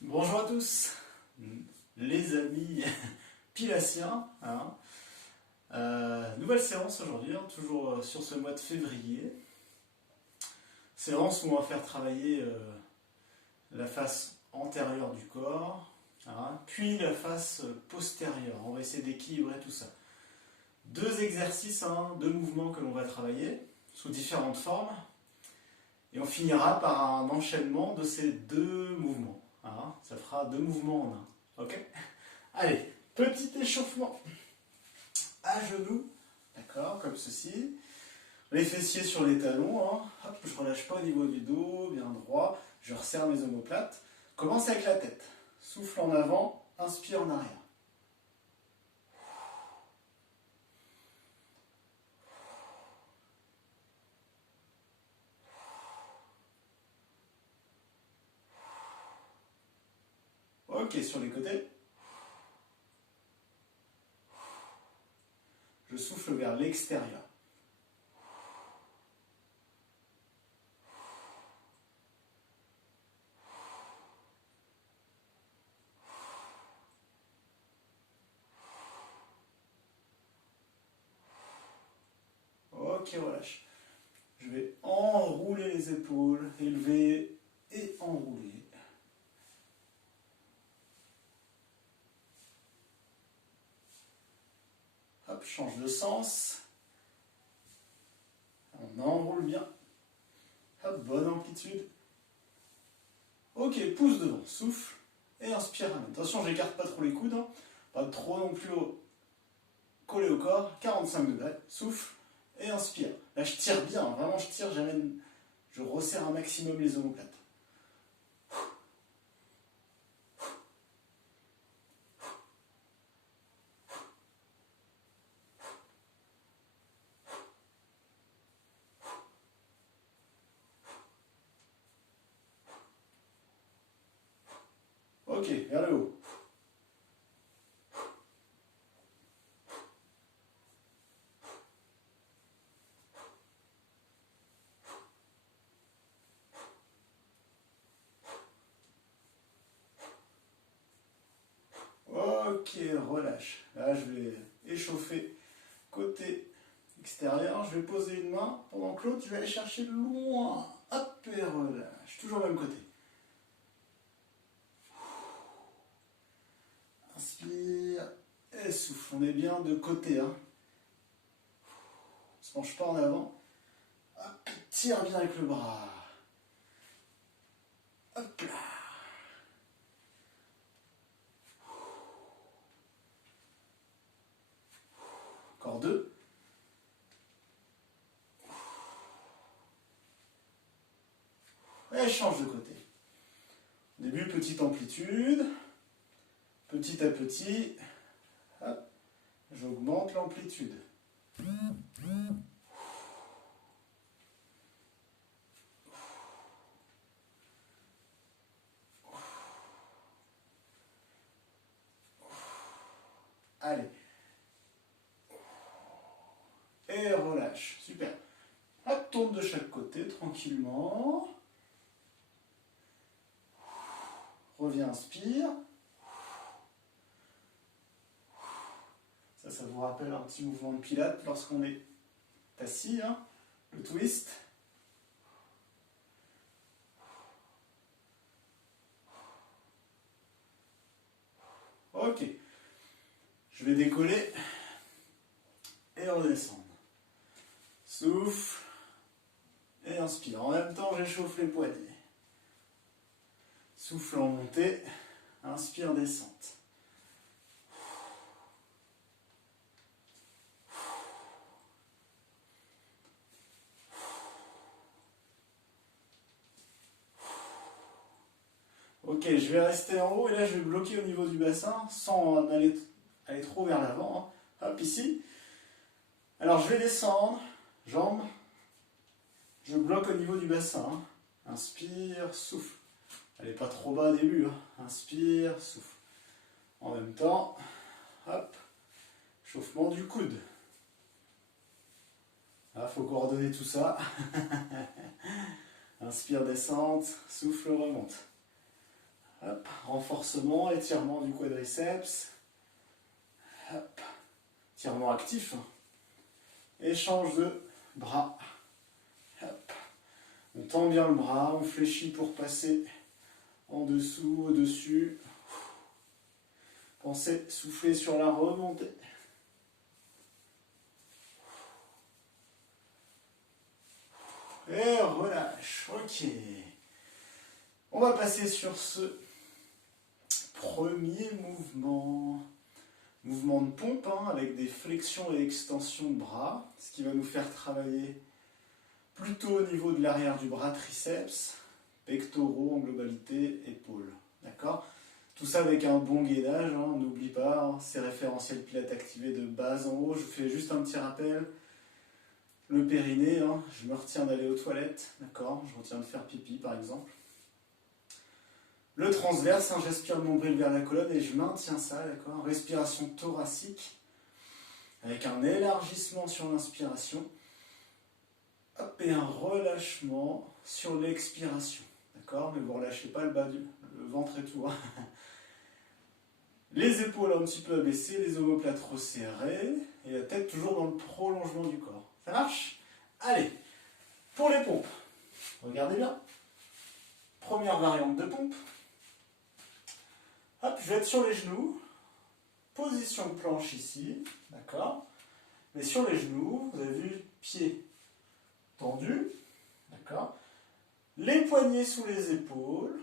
Bonjour à tous, les amis pilassiens. Nouvelle séance aujourd'hui, toujours sur ce mois de février. Séance où on va faire travailler la face antérieure du corps, puis la face postérieure. On va essayer d'équilibrer tout ça. Deux exercices, deux mouvements que l'on va travailler sous différentes formes. Et on finira par un enchaînement de ces deux mouvements. Ça fera deux mouvements en un. Ok? Allez, petit échauffement à genoux. D'accord, comme ceci. Les fessiers sur les talons. Hop, je ne relâche pas au niveau du dos, bien droit. Je resserre mes omoplates. Commence avec la tête. Souffle en avant, inspire en arrière. Ok, sur les côtés. Je souffle vers l'extérieur. Ok, relâche. Je vais enrouler les épaules, élever et enrouler. Hop, change de sens. On enroule bien. Hop, bonne amplitude. Ok, pouce devant, souffle et inspire. Attention, j'écarte pas trop les coudes. Pas trop non plus collé au corps. 45 degrés, souffle et inspire. Là, je tire bien, vraiment, je tire, je resserre un maximum les omoplates. Ok, vers le haut. Ok, relâche. Là, je vais échauffer côté extérieur. Je vais poser une main pendant que l'autre, je vais aller chercher loin. Hop, et relâche. Toujours le même côté. Inspire et souffle. On est bien de côté. On ne se penche pas en avant. Hop, tire bien avec le bras. Hop là. Encore deux. Et change de côté. Au début, petite amplitude. Petit à petit, hop, j'augmente l'amplitude. Allez. Et relâche. Super. Hop, tourne de chaque côté tranquillement. Reviens, inspire. Ça vous rappelle un petit mouvement de pilates lorsqu'on est assis, le twist. Ok. Je vais décoller et redescendre. Souffle et inspire. En même temps, j'échauffe les poignets. Souffle en montée, inspire, descente. Ok, je vais rester en haut et là je vais bloquer au niveau du bassin sans aller trop vers l'avant. Hop, ici. Alors je vais descendre, jambes. Je bloque au niveau du bassin. Inspire, souffle. Allez, pas trop bas au début. Inspire, souffle. En même temps, hop, chauffement du coude. Il faut coordonner tout ça. Inspire, descente, souffle, remonte. Hop, renforcement, étirement du quadriceps. Hop, étirement actif. Échange de bras. Hop. On tend bien le bras, on fléchit pour passer en dessous, au-dessus. Pensez souffler sur la remontée. Et relâche. Ok. On va passer sur ce premier mouvement. Mouvement de pompe, hein, avec des flexions et extensions de bras, ce qui va nous faire travailler plutôt au niveau de l'arrière du bras, triceps, pectoraux en globalité, épaules. D'accord? Tout ça avec un bon gainage, hein, n'oublie pas, hein, ces référentiels pilates activés de bas en haut. Je vous fais juste un petit rappel. Le périnée, hein, je me retiens d'aller aux toilettes, d'accord? Je retiens de faire pipi par exemple. Le transverse, hein, j'aspire le nombril vers la colonne et je maintiens ça, d'accord? Respiration thoracique, avec un élargissement sur l'inspiration. Hop, et un relâchement sur l'expiration, d'accord? Mais vous ne relâchez pas le ventre et tout. Hein. Les épaules un petit peu abaissées, les omoplates resserrées, et la tête toujours dans le prolongement du corps. Ça marche? Allez, pour les pompes, regardez bien. Première variante de pompe. Hop, je vais être sur les genoux, position de planche ici, d'accord? Mais sur les genoux, vous avez vu, pieds tendus, d'accord? Les poignets sous les épaules,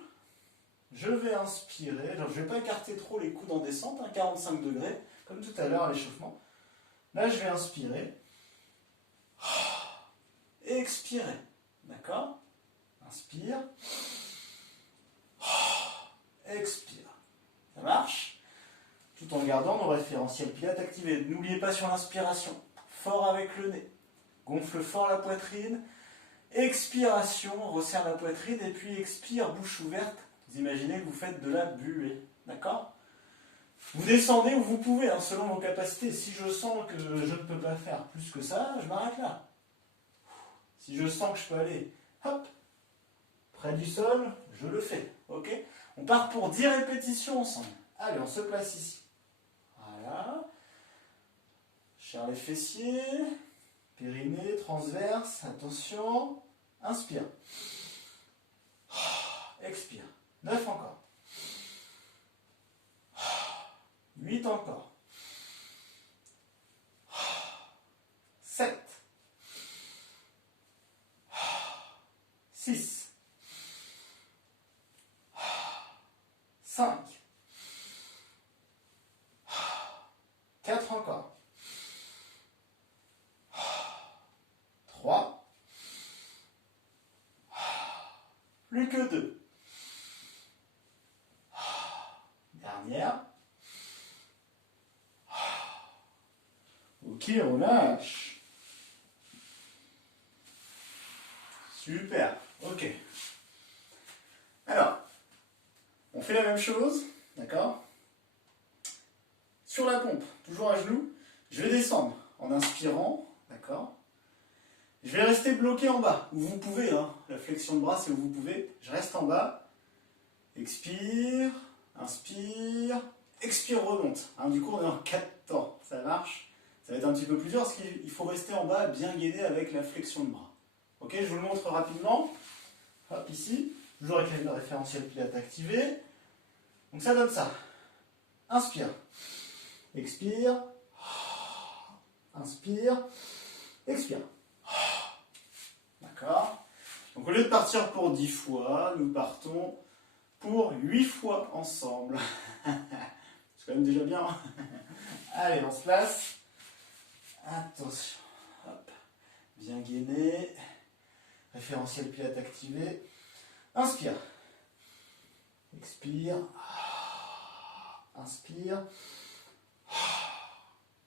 je vais inspirer, alors je ne vais pas écarter trop les coudes en descente, hein, 45 degrés, comme tout à l'heure à l'échauffement. Là, je vais inspirer, et expirer, d'accord? Inspire, expire. Ça marche? Tout en gardant nos référentiels pilates activés. N'oubliez pas sur l'inspiration, fort avec le nez. Gonfle fort la poitrine. Expiration, resserre la poitrine et puis expire, bouche ouverte. Vous imaginez que vous faites de la buée. D'accord? Vous descendez où vous pouvez, hein, selon vos capacités. Si je sens que je ne peux pas faire plus que ça, je m'arrête là. Si je sens que je peux aller, hop, près du sol, je le fais. Ok? On part pour 10 répétitions ensemble. Allez, on se place ici. Voilà. Serre les fessiers. Périnée, transverse. Attention. Inspire. Expire. 9 encore. 8 encore. 7. 6. 5. 4 encore. 3. Plus que 2. Dernière. Ok, on lâche. Super. Ok. Alors, on fait la même chose, d'accord? Sur la pompe, toujours à genoux, je vais descendre en inspirant, d'accord? Je vais rester bloqué en bas, où vous pouvez, hein. La flexion de bras, c'est où vous pouvez. Je reste en bas, expire, inspire, expire, remonte. Hein, du coup, on est en 4 temps, ça marche? Ça va être un petit peu plus dur parce qu'il faut rester en bas, bien gainé avec la flexion de bras. Ok, je vous le montre rapidement. Hop, ici, toujours avec le référentiel pilates activé. Donc ça donne ça. Inspire. Expire. Inspire. Expire. D'accord? Donc au lieu de partir pour 10 fois, nous partons pour 8 fois ensemble. C'est quand même déjà bien. Hein? Allez, on se place. Attention. Hop. Bien gainé. Référentiel pilates activé. Inspire. Expire. Inspire.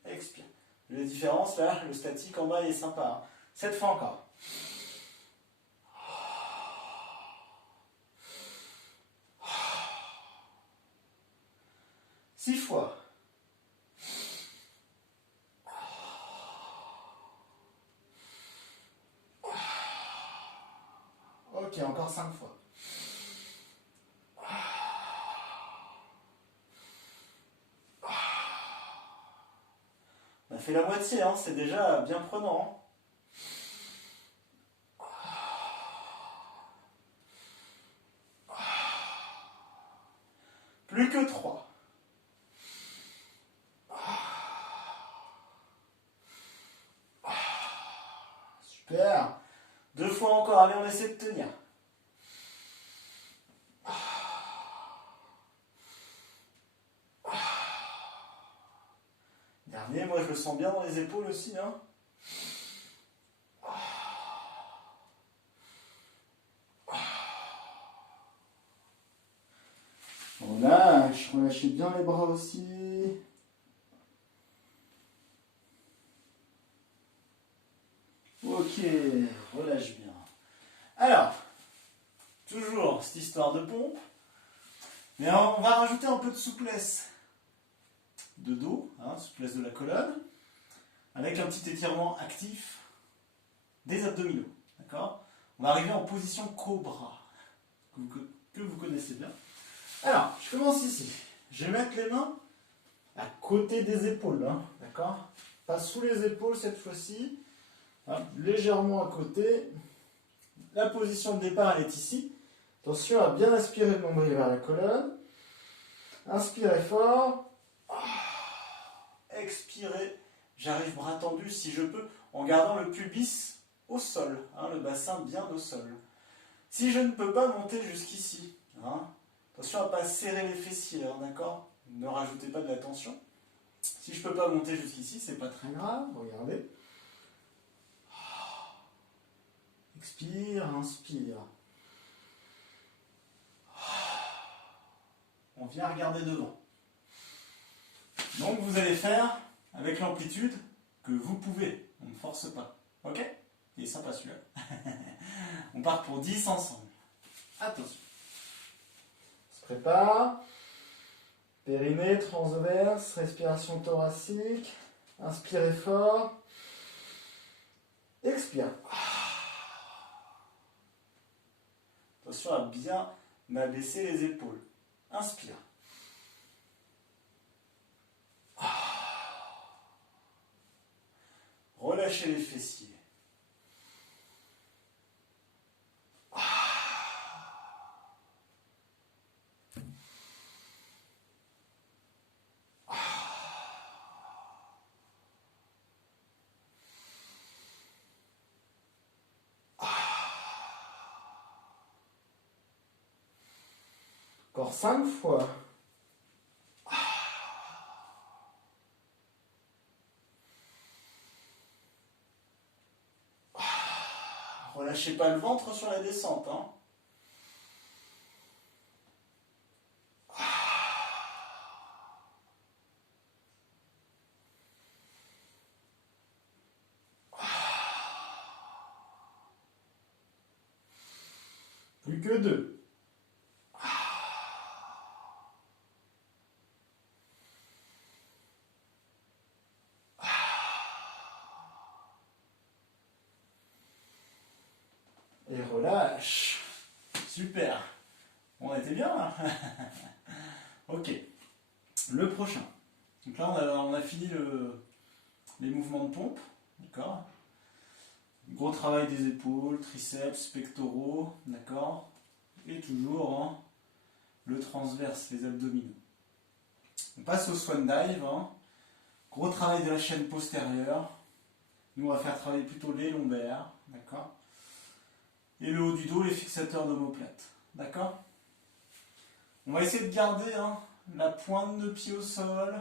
Expire. La différence là, le statique en bas il est sympa. 7 fois encore. 6 fois. Ok, encore 5 fois. a fait la moitié, hein, c'est déjà bien prenant. Plus que 3. Super. 2 fois encore, allez, on essaie de tenir. Dernier, moi je le sens bien dans les épaules aussi, hein. Relâche, relâchez bien les bras aussi. Ok, relâche bien. Alors, toujours cette histoire de pompe, mais on va rajouter un peu de souplesse de dos, hein, souplesse de la colonne, avec un petit étirement actif des abdominaux. D'accord? On va arriver en position cobra, que vous connaissez bien. Alors, je commence ici. Je vais mettre les mains à côté des épaules, hein, d'accord? Pas sous les épaules cette fois-ci, hein, légèrement à côté. La position de départ elle est ici. Attention à bien aspirer le nombril vers la colonne. Inspirez fort. Expirez. J'arrive bras tendus si je peux, en gardant le pubis au sol, hein, le bassin bien au sol. Si je ne peux pas monter jusqu'ici, hein, attention à ne pas serrer les fessiers, hein, d'accord? Ne rajoutez pas de la tension. Si je ne peux pas monter jusqu'ici, c'est pas très grave, regardez. Expire, inspire. On vient regarder devant. Donc vous allez faire avec l'amplitude que vous pouvez. On ne force pas. Ok? Il est sympa celui-là. On part pour 10 ensemble. Attention. On se prépare. Périnée, transverse, respiration thoracique. Inspirez fort. Expire. Attention à bien abaisser les épaules. Inspire. Relâchez les fessiers. Encore 5 fois. Relâchez pas le ventre sur la descente, hein. Plus que 2. Et relâche. Super. On était bien là. Ok. Le prochain. Donc là, on a fini les mouvements de pompe. D'accord. Gros travail des épaules, triceps, pectoraux. D'accord. Et toujours hein, le transverse, les abdominaux. On passe au swan dive. Hein. Gros travail de la chaîne postérieure. Nous, on va faire travailler plutôt les lombaires. D'accord. Et le haut du dos, les fixateurs d'omoplate. D'accord? On va essayer de garder hein, la pointe de pied au sol,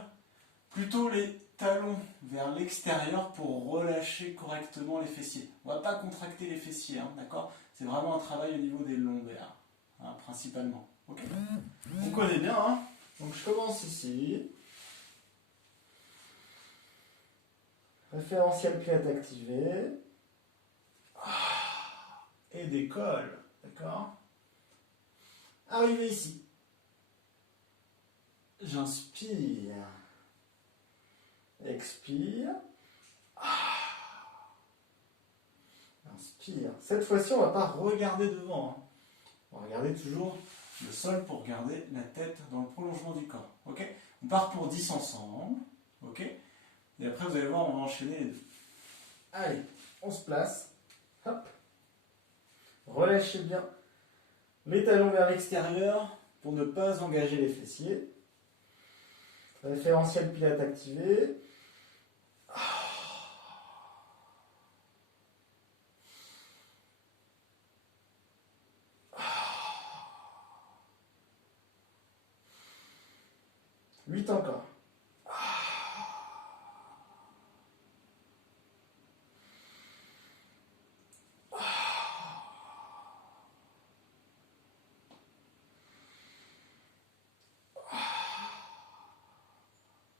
plutôt les talons vers l'extérieur pour relâcher correctement les fessiers. On ne va pas contracter les fessiers, hein, d'accord? C'est vraiment un travail au niveau des lombaires, hein, principalement. Okay, on connaît bien, hein? Donc je commence ici. Référentiel plate activé. Et décolle, d'accord? Arrivé ici. J'inspire. Expire. Inspire. Cette fois-ci, on ne va pas regarder devant. Hein. On va regarder toujours le sol pour garder la tête dans le prolongement du corps. Ok? On part pour 10 ensemble. Ok? Et après, vous allez voir, on va enchaîner les deux. Allez, on se place. Hop. Relâchez bien les talons vers l'extérieur pour ne pas engager les fessiers. Référentiel pilate activé. 8 encore.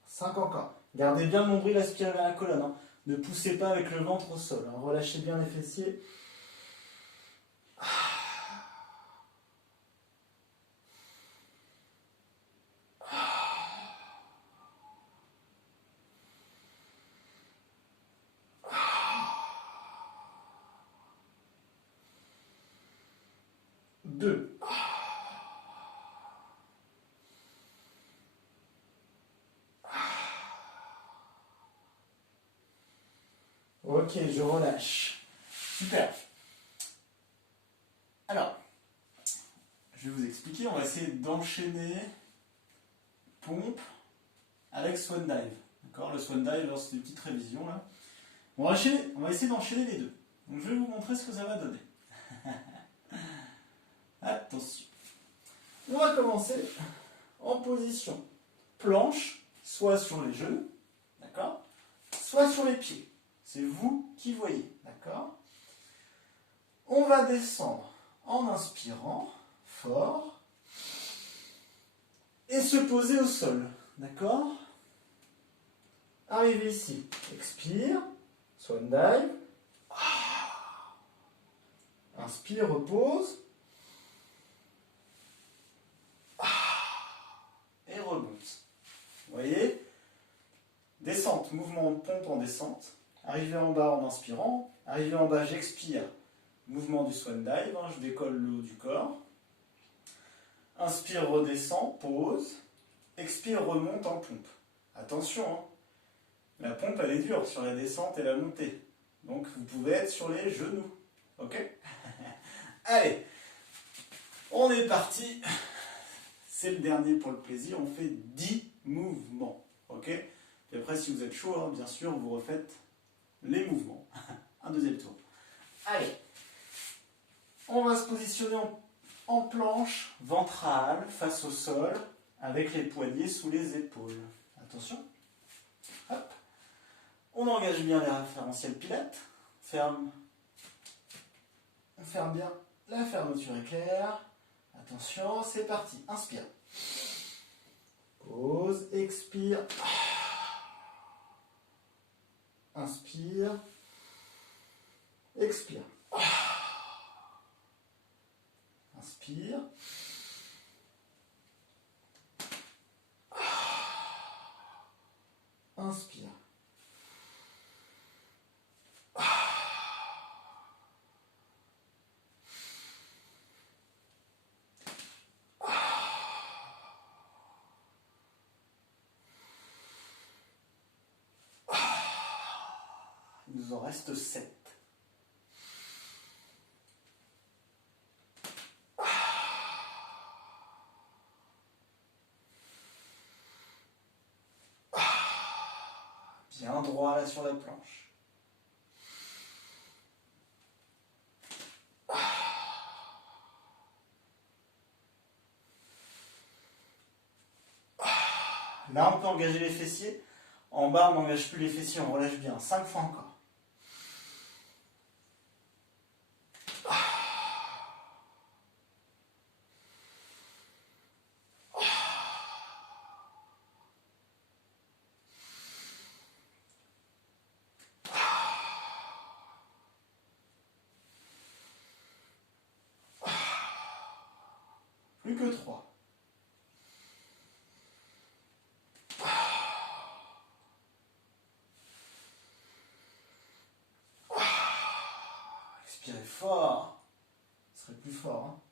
Cinq encore. Gardez bien le nombril aspiré vers la colonne. Hein. Ne poussez pas avec le ventre au sol. Hein. Relâchez bien les fessiers. Deux. Ok, je relâche. Super. Alors, je vais vous expliquer. On va essayer d'enchaîner pompe avec swan dive. D'accord. Le swan dive, c'est une petite révision là. On va essayer d'enchaîner les deux. Donc, je vais vous montrer ce que ça va donner. Attention. On va commencer en position planche, soit sur les genoux, d'accord, soit sur les pieds. C'est vous qui voyez, d'accord. On va descendre en inspirant fort et se poser au sol, d'accord. Arrivez ici, expire, swan dive, inspire, repose, et remonte. Vous voyez, descente, mouvement de pompe en descente, arrivez en bas en inspirant, arrivez en bas, j'expire, mouvement du swan dive, hein, je décolle le haut du corps, inspire, redescend, pause, expire, remonte en pompe. Attention, hein, la pompe elle est dure sur la descente et la montée, donc vous pouvez être sur les genoux, ok. Allez, on est parti. C'est le dernier pour le plaisir, on fait 10 mouvements, ok. Et après, si vous êtes chaud, hein, bien sûr, vous refaites les mouvements. Un deuxième tour. Allez, on va se positionner en planche ventrale, face au sol, avec les poignets sous les épaules. Attention. Hop. On engage bien les référentiels pilates. On ferme bien la fermeture éclair. Attention, c'est parti. Inspire. Pause, expire. Inspire. Expire. Inspire. Inspire. Il nous en reste 7. Bien droit là sur la planche. Là, on peut engager les fessiers. En bas, on n'engage plus les fessiers, on relâche bien. 5 fois encore. Plus que 3. Expirez fort. Ce serait plus fort. Hein.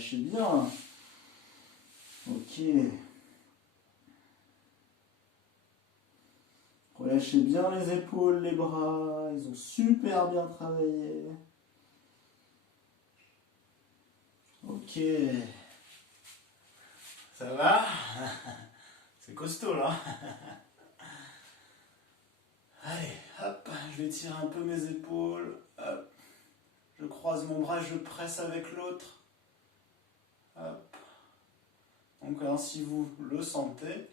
relâchez bien. Ok. Relâchez bien les épaules, les bras. Ils ont super bien travaillé. Ok. Ça va? C'est costaud là. Allez, hop, je vais tirer un peu mes épaules. Hop. Je croise mon bras, je presse avec l'autre. Hop. Donc alors, si vous le sentez,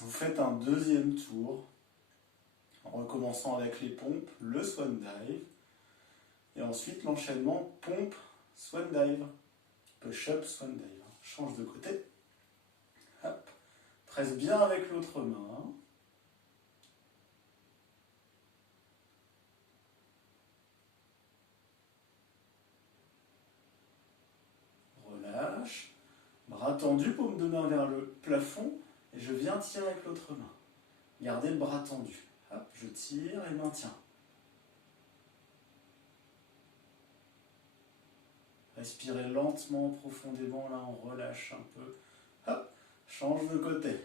vous faites un deuxième tour en recommençant avec les pompes, le swan dive, et ensuite l'enchaînement pompe, swan dive, push-up, swan dive. Change de côté. Hop. Presse bien avec l'autre main. Relâche. Bras tendu, paume de main vers le plafond, et je viens tirer avec l'autre main. Gardez le bras tendu. Hop, je tire et maintiens. Respirez lentement, profondément, là on relâche un peu. Hop, change de côté.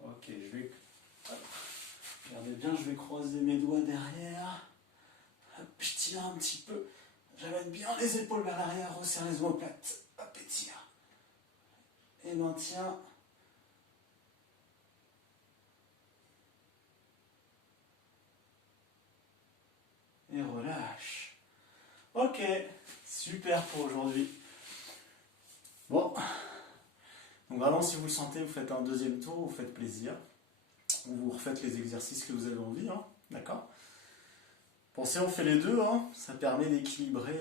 Ok, je vais... Hop. Regardez bien, je vais croiser mes doigts derrière. Hop, je tire un petit peu. J'amène bien les épaules vers l'arrière, resserre les omoplates. Hop, et tire. Et maintiens. Et relâche. Ok, super pour aujourd'hui. Bon, donc vraiment si vous le sentez, vous faites un deuxième tour, vous faites plaisir. Vous refaites les exercices que vous avez envie, hein, d'accord? Pensez, on fait les deux, hein, ça permet d'équilibrer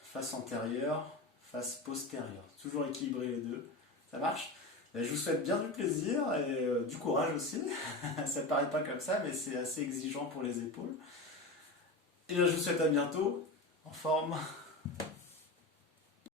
face antérieure, face postérieure. Toujours équilibrer les deux, ça marche? Et je vous souhaite bien du plaisir et du courage aussi. Ça ne paraît pas comme ça, mais c'est assez exigeant pour les épaules. Et je vous souhaite à bientôt, en forme.